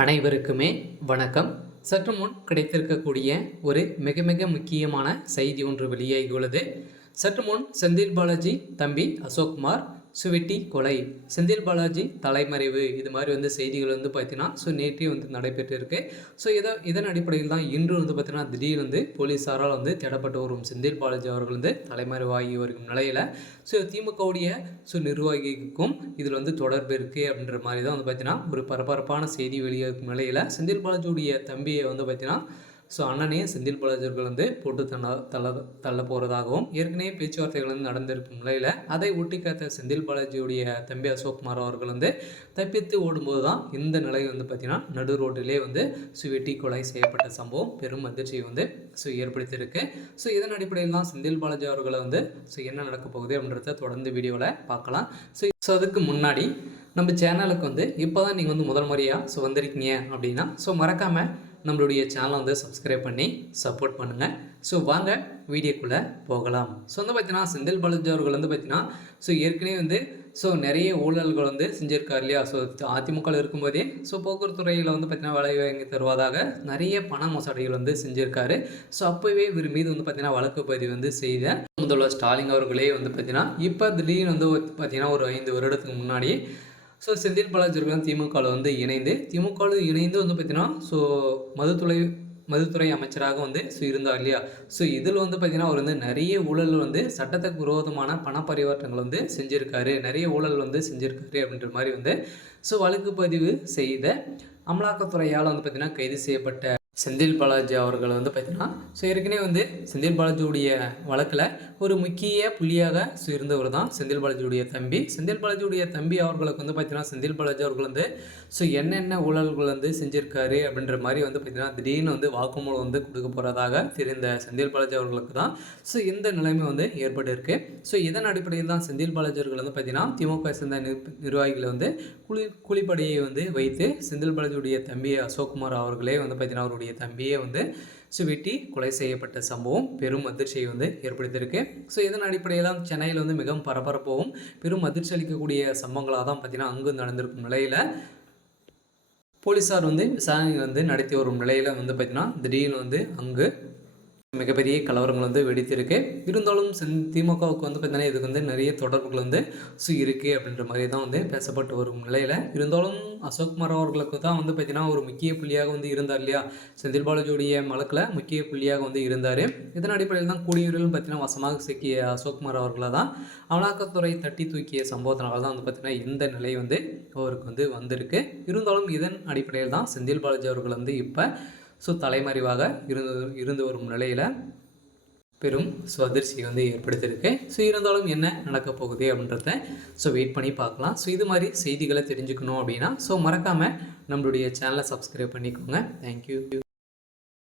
அனைவருக்குமே வணக்கம். சற்று முன் கிடைத்திருக்கக்கூடிய ஒரு மிக மிக முக்கியமான செய்தி ஒன்று வெளியாகியுள்ளது. சற்று முன் செந்தில் பாலாஜி தம்பி அசோக்குமார் சுவெட்டி கொலை, செந்தில் பாலாஜி தலைமறைவு, இது மாதிரி செய்திகள் பார்த்தீங்கன்னா நேற்றே நடைபெற்று இருக்கு. இதன் அடிப்படையில் தான் இன்று பார்த்தீங்கன்னா திடீர்னு போலீஸாரால் தேடப்பட்டு வரும் செந்தில் பாலாஜி அவர்கள் தலைமறைவாகி வரும் நிலையில் திமுகவுடைய நிர்வாகிக்கும் இதில் தொடர்பு இருக்குது அப்படின்ற மாதிரி தான் பார்த்தீங்கன்னா ஒரு பரபரப்பான செய்தி வெளியாகும் நிலையில் செந்தில் பாலாஜியுடைய தம்பியை பார்த்தீங்கன்னா அண்ணனே செந்தில் பாலாஜி அவர்கள் போட்டு தள்ள போகிறதாகவும் ஏற்கனவே பேச்சுவார்த்தைகள் நடந்திருக்கும் நிலையில் அதை ஒட்டி காத்த செந்தில் பாலாஜியுடைய தம்பி அசோக்குமார் அவர்கள் தப்பித்து ஓடும்போது தான் இந்த நிலை பார்த்தீங்கன்னா நடு ரோட்டிலே வெட்டி கொலை செய்யப்பட்ட சம்பவம் பெரும் அதிர்ச்சியை ஏற்படுத்தியிருக்கு. இதன் அடிப்படையில் தான் செந்தில் பாலாஜி அவர்களை என்ன நடக்க போகுது அப்படின்றத தொடர்ந்து வீடியோவில் பார்க்கலாம். அதுக்கு முன்னாடி நம்ம சேனலுக்கு இப்போ தான் நீங்கள் முதல் முறையாக வந்திருக்கீங்க அப்படின்னா மறக்காமல் நம்மளுடைய சேனலை சப்ஸ்கிரைப் பண்ணி சப்போர்ட் பண்ணுங்கள். வாங்க வீடியோக்குள்ளே போகலாம். பார்த்தீங்கன்னா செந்தில் பாலாஜி அவர்கள் பார்த்தீங்கன்னா ஏற்கனவே நிறைய ஊழல்கள் செஞ்சுருக்கார் இல்லையா. அதிமுக இருக்கும்போதே போக்குவரத்து துறையில் பார்த்தீங்கன்னா வேலை வாங்கி தருவதாக நிறைய பண மோசடிகள் செஞ்சுருக்காரு. அப்போவே இவர் மீது பார்த்தீங்கன்னா வழக்கு பதிவு செய்த முதல்வர் ஸ்டாலின் அவர்களே பார்த்தீங்கன்னா இப்போ திடீர்னு பார்த்தீங்கன்னா ஒரு 5 வருடத்துக்கு முன்னாடி செந்தில் பாலாஜி அவர்கள் திமுகவில் இணைந்து பார்த்தீங்கன்னா மதுத்துறை அமைச்சராக இருந்தார் இல்லையா. இதில் பார்த்தீங்கன்னா அவர் நிறைய ஊழல் சட்டத்துக்கு விரோதமான பண பரிவர்த்தனைகள் செஞ்சுருக்காரு, நிறைய ஊழல் செஞ்சுருக்காரு அப்படின்ற மாதிரி வழக்கு பதிவு செய்த அமலாக்கத்துறையால் பார்த்தீங்கன்னா கைது செய்யப்பட்ட செந்தில் பாலாஜி அவர்கள் பார்த்தீங்கன்னா ஏற்கனவே செந்தில் பாலாஜியுடைய வழக்கில் ஒரு முக்கிய புள்ளியாக இருந்தவர் தான் செந்தில் பாலாஜியுடைய தம்பி. செந்தில் பாலாஜியுடைய தம்பி அவர்களுக்கு பார்த்தீங்கன்னா செந்தில் பாலாஜி அவர்கள் என்னென்ன ஊழல்கள் செஞ்சுருக்காரு அப்படின்ற மாதிரி பார்த்தீங்கன்னா திடீர்னு வாக்குமூலம் கொடுக்க போகிறதாக தெரிந்த செந்தில் பாலாஜி அவர்களுக்கு தான் இந்த நிலைமை ஏற்பட்டிருக்கு. இதன் அடிப்படையில் தான் செந்தில் பாலாஜி அவர்கள் பார்த்தீங்கன்னா திமுக சேர்ந்த நிர்வாகிகளை கூலிப்படையை வைத்து செந்தில் பாலாஜியுடைய தம்பி அசோக்குமார் அவர்களே பார்த்தீங்கன்னா அவருடைய தம்பியே வெட்டி கொலை செய்யப்பட்ட சம்பவம் பெரும் அதிர்ச்சியை ஏற்படுத்தியிருக்கு. இதன் அடிப்படையில் சென்னையில் மிகவும் பரபரப்பாகவும் பெரும் அதிர்ச்சி அளிக்கக்கூடிய சம்பவங்களாக தான் பார்த்தீங்கன்னா அங்கு நடந்திருக்கும் நிலையில் போலீஸார் விசாரணை நடத்தி வரும் நிலையில் பார்த்தீங்கன்னா திடீர்னு அங்கு மிகப்பெரிய கலவரங்கள் வெடித்திருக்கு. இருந்தாலும் திமுகவுக்கு பார்த்தீங்கன்னா இதுக்கு நிறைய தொடர்புகள் இருக்குது அப்படின்ற மாதிரி தான் பேசப்பட்டு வரும் நிலையில் இருந்தாலும் அசோக்குமார் அவர்களுக்கு தான் பார்த்தீங்கன்னா ஒரு முக்கிய புள்ளியாக இருந்தார் இல்லையா. செந்தில் பாலாஜியுடைய வழக்கில் முக்கிய புள்ளியாக இருந்தார். இதன் அடிப்படையில் தான் கூடியூரில் பார்த்தீங்கன்னா வசமாக சிக்கிய அசோக்குமார் அவர்களை தான் அமலாக்கத்துறை தட்டி தூக்கிய சம்பவத்தினால தான் பார்த்தீங்கன்னா இந்த நிலை அவருக்கு வந்திருக்கு. இருந்தாலும் இதன் அடிப்படையில் தான் செந்தில் பாலாஜி அவர்கள் இப்போ தலைமறைவாக இருந்து வரும் நிலையில் பெரும் அதிர்ச்சி ஏற்படுத்தியிருக்கு. இருந்தாலும் என்ன நடக்க போகுது அப்படின்றத வெயிட் பண்ணி பார்க்கலாம். இது மாதிரி செய்திகளை தெரிஞ்சுக்கணும் அப்படின்னா மறக்காமல் நம்மளுடைய சேனலை சப்ஸ்கிரைப் பண்ணிக்கோங்க. தேங்க்யூ.